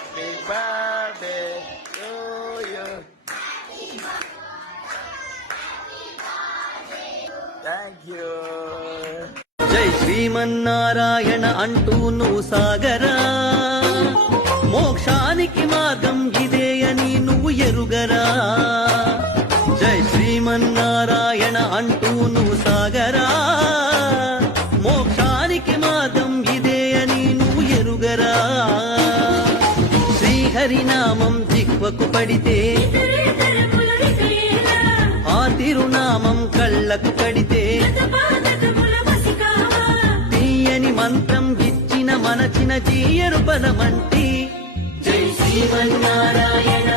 Happy birthday to you. Thank you. జై శ్రీమన్నారాయణ అంటూ నువ్వు సాగరా, మోక్షానికి మార్గం ఇదే అని నువ్వు ఎరుగరా. జై శ్రీమన్నారాయణ అంటూ నువ్వు సాగరా, మోక్షానికి మార్గం ఇదే అని నువ్వు ఎరుగరా. శ్రీహరినామం జిహ్వకు పడితే, ఆ తిరునామం కళ్ళకు కడితే, తీయని మంత్రం ఇచ్చిన మనచిన తీయరు పదమంటి. జై శ్రీమన్నారాయణ